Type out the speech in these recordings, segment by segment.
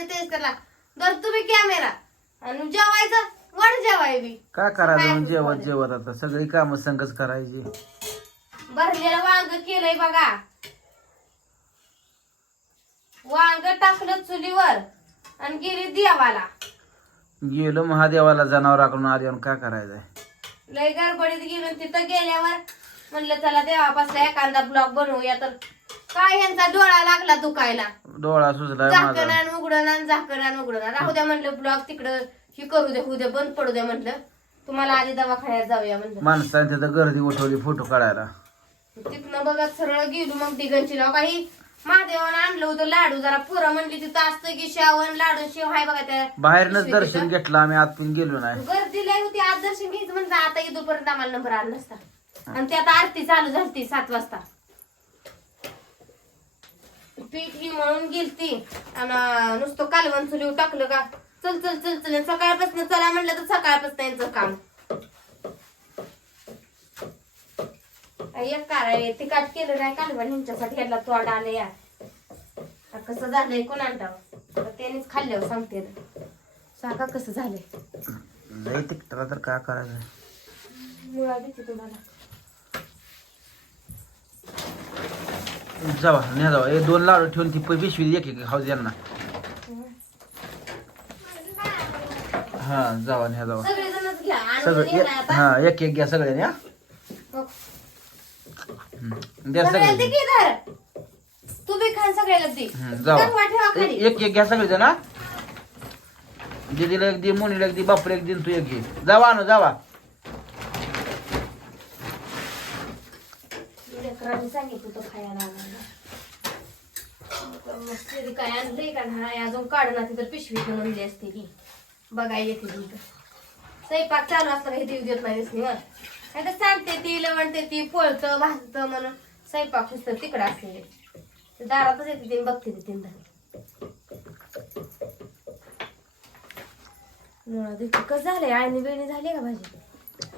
तेच त्याला तर तुम्ही कॅमेरा आणि जेवायचं वर जेवाय बी. काय करायचं मग जेवत? जेवत आता? सगळी कामं संगच करायची. भरलेलं वांग केलंय बघा. वांग टाकलं चुलीवर आणि गेली देवाला. गेलो महादेवाला जनावराकडून आली आणि काय करायचंय? लय गडबडीत गेलो तिथं गेल्यावर म्हणलं चला देवापासला एखादा ब्लॉग बनवूया तर काय यांचा डोळा लागला दुखायला? डोळा सुजलाय माझा. झाकणान उघडणार झाकणान उघडणार राहू द्या म्हणलं ब्लॉग तिकडं ही करू द्या होऊ द्या बंद पडू द्या म्हणलं. तुम्हाला आधी दवाखान्यात जाऊया म्हणलं. माणसाने तिथं गर्दी उठवली फोटो काढायला. तिथनं बघत सरळ गेलो मग दिगंची लाव काही महादेवानं आणलं होतं लाडू जरा पुरा म्हणली तिथं असतं की शावन लाडू शिव हाय बघा त्या बाहेरनच दर्शन. घेतलं आम्ही आतून गेलो नाही. गर्दी लय होती आज दर्शन घ्यायचं म्हणलं आता इथपर्यंत आम्हाला नंबर आला नसता. आणि त्यात आरती चालू झालती सात वाजता. पीठ ही म्हणून गेलती आणि नुसतं कालवण चुलीवर टाकलं का? चल चल चल चल सकाळपासून चला म्हणलं तर सकाळपासून यांचं काम. एक कार तिकाट केलं नाही कालवण ह्यांच्यासाठी ह्याला तोड आले यार. आता कसं झालंय ठाऊक? आता त्यानेच खाल्ल्यावर सांगते सांगा कसं झालंय. लय तिकटाला तर काय करायचं? मुळा देते तुम्हाला. जावा न्या जावा. हे दोन लाडू ठेवून ती पिशवी एक एक खाऊ यांना. हा जावा न्या जावा. सगळेजणच घ्या. सगळं नेलाय एक-. हा एक एक घ्या सगळ्यांनी हा हो. हम्म. द्या सगळ्याला दे सगळे की धर. तू बी खान सगळ्याला दे. जावा. कंगवा ठेवा ए- खाली. एक एक घ्या सगळेजण हा. दीदीला एक दे मुनीला एक दे बापरे एक दे आणि तू एक घे. जावा आणू जावा. लेकरांनी सांगितलं होतं खायला मस्त तरी काय आणलंय का नाही अजून काढणार ती तर पिशवी घेऊन आणली असते की बघायला येते ती इथं. स्वयंपाक चालू देऊ देत नाही नाही तर सांगते ती लवणते ती पोळतं भाजतं म्हणून स्वयंपाक तिकडं असते दारातच येते ती बघते ती तीन कसं झालंय? आळणी बिळणी झाली का भाजी?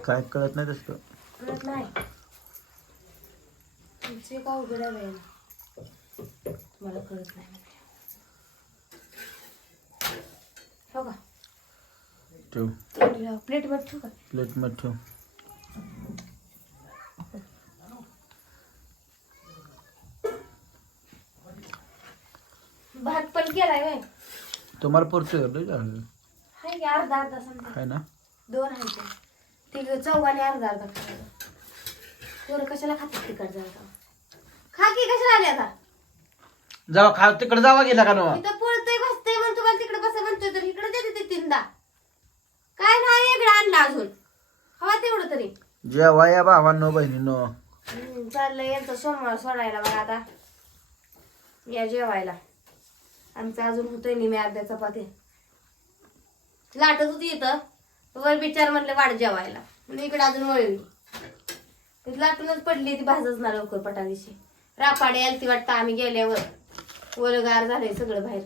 काय कळत नाही तसं. कळत नाही. तुमची का उघड आहे बाई? मला कळत नाही. हो का? ठेव. प्लेटमध्ये ठेवू का? प्लेटमध्ये ठेव. भात पण केलाय बाई तुम्हाला पुरतोय लय झालं. हाय की अर्धा अर्धा समजा. आहे ना? दोन आहे ते. ते चौघाने अर्धा अर्धा खायला पोरं कशाला खातात तिकड जायला खा की कशाला आले आता? जावा खा तिकडे जावा गेला का नवा? इथं पळतय बसतय म्हणतो तुम्हाला तिकडे बसा म्हणतोय तर इकडे देते ते तीनदा. काय नाही इकडे आणला अजून. हवा तेवढं तरी. जेवा या भावांनो बहिणीनो. हम्म, चाललंय यांचं सोमवार सोडायला बघा आता. या जेवायला. आमचं अजून होतोय निमे अर्ध्या चपाती. लाटत होती इथं. वर बिचार म्हणलं वाढ जेवायला. आणि इकडे अजून वळली लाटूनच पडली ती भाजच ना लवकर पटादिशी रापाडे आलती वाटतं आम्ही गेल्यावर. वलगार झालंय सगळं बाहेर.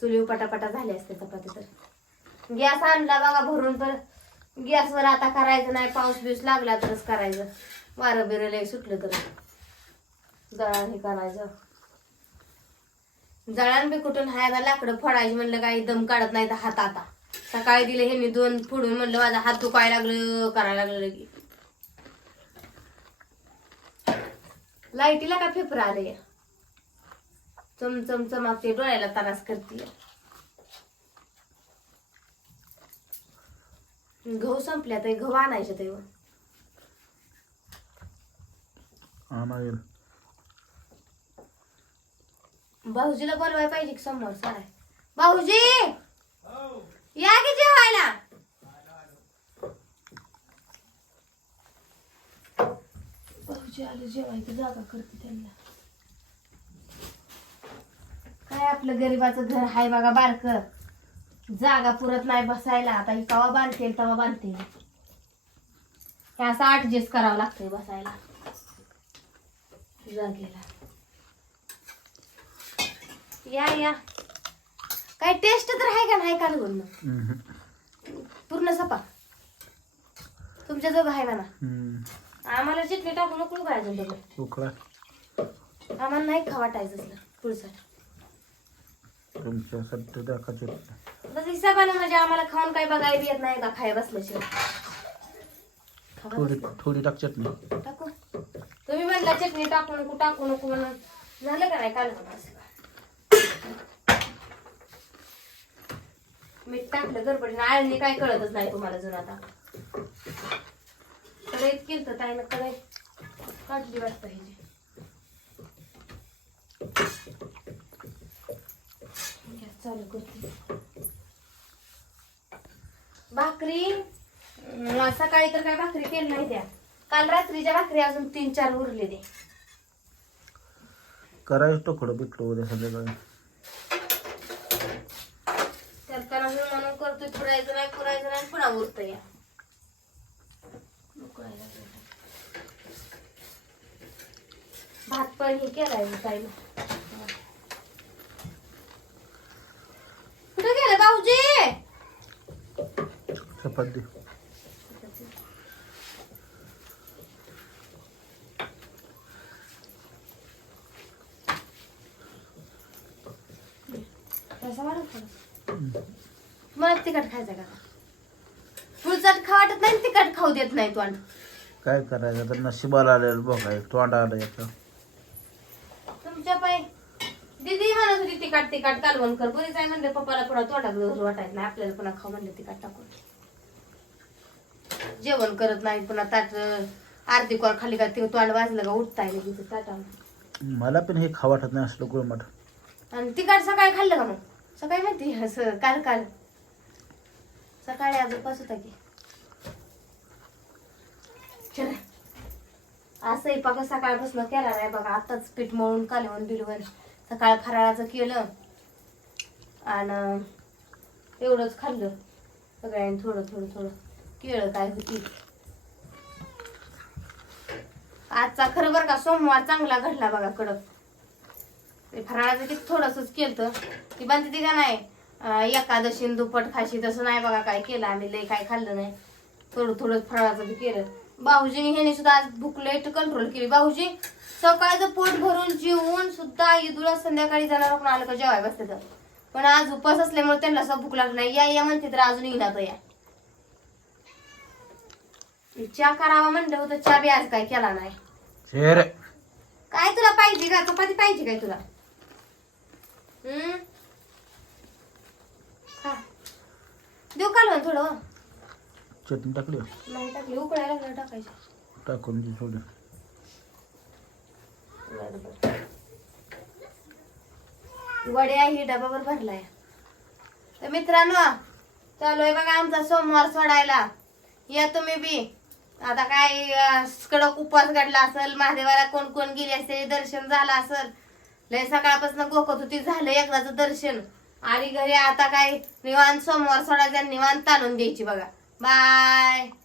चुली पटापटा झाले असते चपाती तर. गॅस आणला बघा भरून तर. गॅसवर आता करायचं नाही पाऊस बिऊस लागला तरच करायचं. वारं बिरं सुटलं तर. जळण हे करायचं. जळण बी कुठून हायला लाकडं फोडायची म्हणलं काही दम काढत नाही तर हात आता. सकाळी दिले ह्यांनी दोन फोडून म्हणलं माझा हात दुखायला लागलं करायला लागलं की लाईटीला का फेफर आले चम चम डोळ्याला त्रास करते गहू संपल्या तर गहू आणायचे हा मागेल भाऊजीला बोलवायला पाहिजे की समोर साराय भाऊजी या की जेवायला भाऊजी आले जेवायची जागा करते त्यांना. काय आपलं गरीबाचं घर हाय बघा बारक. जागा पुरत नाही बसायला. आता ही कवा बांधते तवा बांधते. हे असं ऍडजस्ट करावं लागतंय बसायला. जागेला. या या. काय टेस्ट तर आहे का नाही का. पूर्ण सपा. तुमच्या जवळ आहे म्हणा. हम्म. आम्हाला चटणी टाकू नको करायचं डबल उकळा आम्हाला नाही खा वाटायचं असलं पुढचं. तुमच्यासाठी दाखवायचे तसं हिसाबानं म्हणजे आम्हाला खाऊन काय बघायला येत नाही का खाय बसल्याशिवाय. खावा थोडी. थोडी टाक चटणी. टाकू. तुम्ही म्हणला चटणी टाकू नको टाकू नको म्हणून. झालं का नाही काल? मीठ टाकलं गडबडीने. आळणी काय कळतच नाही तुम्हाला जर आता. केलं तर ताईनं कढई काढली वाटतं गॅस चालू करते. भाकरी? सकाळी तर काय भाकरी केली नाही त्या काल रात्रीच्या भाकरी अजून तीन चार उरले ते करायचं तुकडं बिकडं उद्या संध्याकाळी. त्यात कारण म्हणून करतोय पुरायचं नाही पुरायचं नाही पुन्हा उरत या उकळायला लागलं. भात पण हे केलाय मी ताईनं कुठे गेले भाऊजी? चपाती थोडं. मला तिखट खायचं का? पुढचाट खा वाटत नाही तिखट खाऊ देत नाही तू काय करायचं? तर नशिबाला आलेलं बघा एक तोंड आलं याचं तुमच्या पाय दीदी म्हणत होती तिखट तिखट कालवण कर. बरीच आहे म्हणले पप्पाला पुन्हा तोंडात जर वाटायचं नाही. आपल्याला पुन्हा खाऊ म्हणले तिखट टाकून. जेवण करत नाही. पुन्हा ताट अर्धी कॉर खाली का ते तोंड वाजलं का उठता येईल तिथे ताटावर. मला पण हे खावा वाटत नाही असलं गुळमट आणि तिखट सकाळी खाल्लं का मग? सकाळी माहिती असं काल काल. सकाळी आज उपास होता की. चला. आज स्वयंपाक सकाळपासून केला नाही बघा. आताच पीठ मळून कालवण बिलवण. सकाळ फराळाचं केलं. आणि एवढंच खाल्लं. सगळ्यांनी थोडं थोडं थोडं. केळं काय होती? आजचा खरं बरं का सोमवार चांगला घडला बघा कडक. ते फराळाचं किती थोडंसंच केलं ती बनते ती का नाही? एकादशी दुपट खाशी तसं नाही बघा काय केलं आम्ही लय काय खाल्लं नाही. थोडं थोडं फराळाचं बी केलं. भाऊजीने ह्याने सुद्धा आज भूक लेट कंट्रोल केली. भाऊजी सकाळचं पोट भरून जेवून सुद्धा ईदुला संध्याकाळी जाणार आपण आलं का जेवाय बसते तर. पण आज उपास असल्यामुळे त्यांना असं भूक लागली नाही. या या म्हणते तर अजून येणार या. चहा करावा म्हणलं होतं चहा बी आज काय केला नाही. काय तुला पाहिजे का? चपाती पाहिजे काय तुला? हम्म? देऊ कालवण थोडं. चटणी टाकली? नाही टाकली उकळायला टाकायची. टाकून दे थोडी वड्या ही डबावर भरलाय. तर मित्रांनो चालू आहे बघा आमचा सोमवार सोडायला. या तुम्ही बी. आता काय अं, कडक उपवास घडला असेल महादेवाला कोण कोण गेले असेल दर्शन झालं असेल. लय सकाळपासून गोकत होती झालं एकदाच दर्शन. आणि घरी आता काय निवांत सोमवार सोडायचा निवांत ताणून द्यायची बघा. Bye.